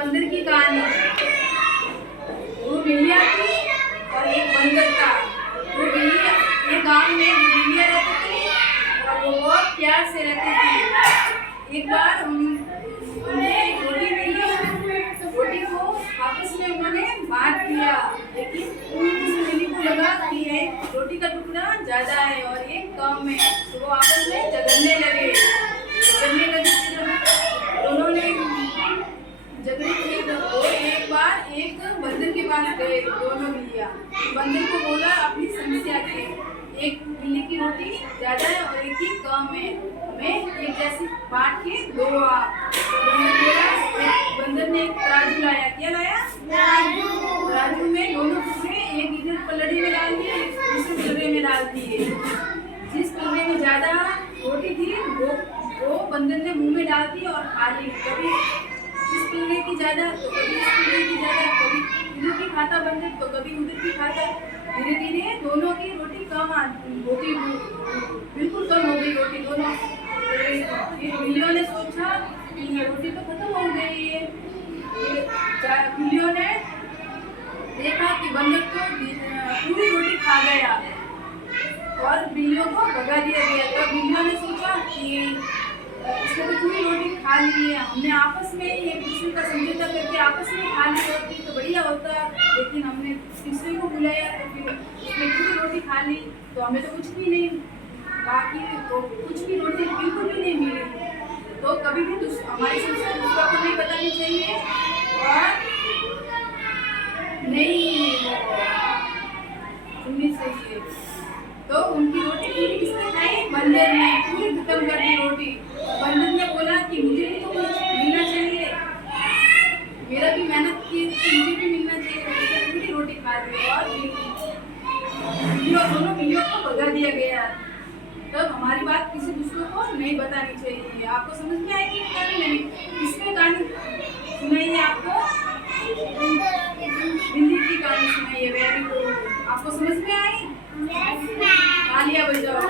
बंदर की कहानी। वो बिल्लियाँ थी और एक बंदर था। वो बिल्लियाँ, ये गांव में बिल्लियाँ रहती थी और वो बहुत प्यार से रहती थी। एक बार उन्हें एक रोटी मिली। रोटी को आपस में उन्होंने बांट दिया, लेकिन उस बिल्ली को लगा कि एक रोटी का टुकड़ा ज्यादा है और एक कम है, तो वो आपस में झगड़ने लगे। दोनों ने झगड़े किए तो एक बार एक बंदर के पास गए दोनों बिल्लियाँ। बंदर को बोला अपनी समस्या की, एक बिल्ली की रोटी ज्यादा है और एक ही कम है, हमें एक जैसी बांट के दो आप। बंदर ने एक तराजू लाया। क्या लाया? तराजू में दोनों टुकड़े एक इधर पलड़े में डाल दिए, दूसरे पलड़े में डाल दिए। जिस पलड़े में ज्यादा रोटी थी वो बंदर ने मुंह में डाल दी और खा ली। कभी इस पलड़े की ज्यादा तो कभी इस पलड़े की ज्यादा, कभी इधर की खाता बंदर तो कभी उधर की खाता। धीरे धीरे दोनों की रोटी कम हो गई, बिल्कुल कम हो गई रोटी दोनों। बिल्लियों ने सोचा कि रोटी तो खत्म हो गई है। बिल्लियों ने देखा कि बंदर तो पूरी रोटी खा गया और बिल्लियों को भगा दिया गया। तो बिल्लियों ने सोचा कि इसने तो पूरी रोटी खा ली है, हमने आपस में एक दूसरे का समझौता करके आपस में खा ली होती तो बढ़िया होता, लेकिन हमने तीसरे को बुलाया तो फिर उसने पूरी रोटी खा ली, तो हमें तो कुछ भी नहीं, बाकी तो कुछ भी रोटी बिल्कुल भी नहीं मिली। तो कभी भी हमारी समस्या दूसरों को नहीं बतानी चाहिए और नहीं सुननी चाहिए। तो उनकी रोटी पूरी किसने खाई? बंदर ने पूरी खत्म कर दी रोटी। बंदर ने बोला कि मुझे भी तो कुछ मिलना चाहिए, मेरा भी मेहनत की तो मुझे भी मिलना चाहिए। उसने पूरी रोटी खा ली और दोनों बिल्लियों को भगा दिया गया। तब हमारी बात किसी दूसरों को नहीं बतानी चाहिए। आपको समझ में आएगी कहानी? मैंने किसने कहानी सुनाई है आपको? बिल्ली की कहानी सुनाई है। Very good. आपको समझ में आई? तालियां बजाओ।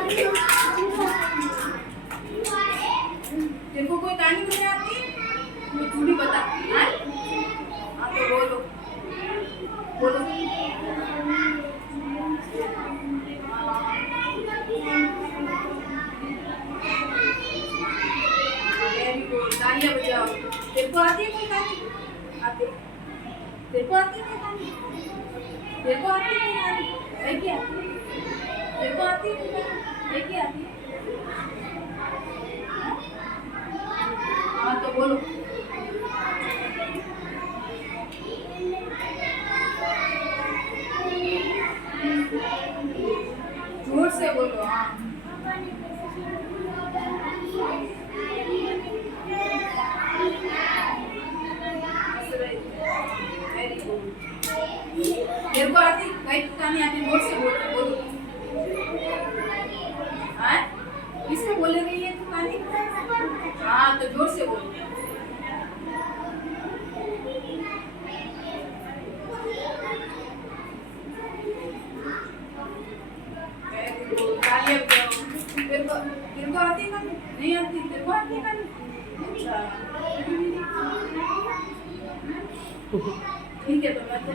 तेरे को कोई कहानी नहीं आती? तू भी बता। हाँ तो बोलो बोलो। वेरी गुड, तालियां बजाओ। तेरे को आती है कोई कहानी? आती? तेरे को आती है कोई कहानी? तेरे को आती है कोई कहानी? है क्या? तेरे को आती है कोई कहानी? है क्या आती है? हाँ तो बोलो। जोर से बोलो। हाँ वेरी गुड। तेरे को आती कई कहानी आती? जोर से बोलो बोलो। हाँ किससे बोल रही है तू कहानी? हाँ तो जोर से बोलो। तेरे को आती है कहानी? नहीं आती? तेरे को आती है कहानी? अच्छा ठीक है, तो मैं तो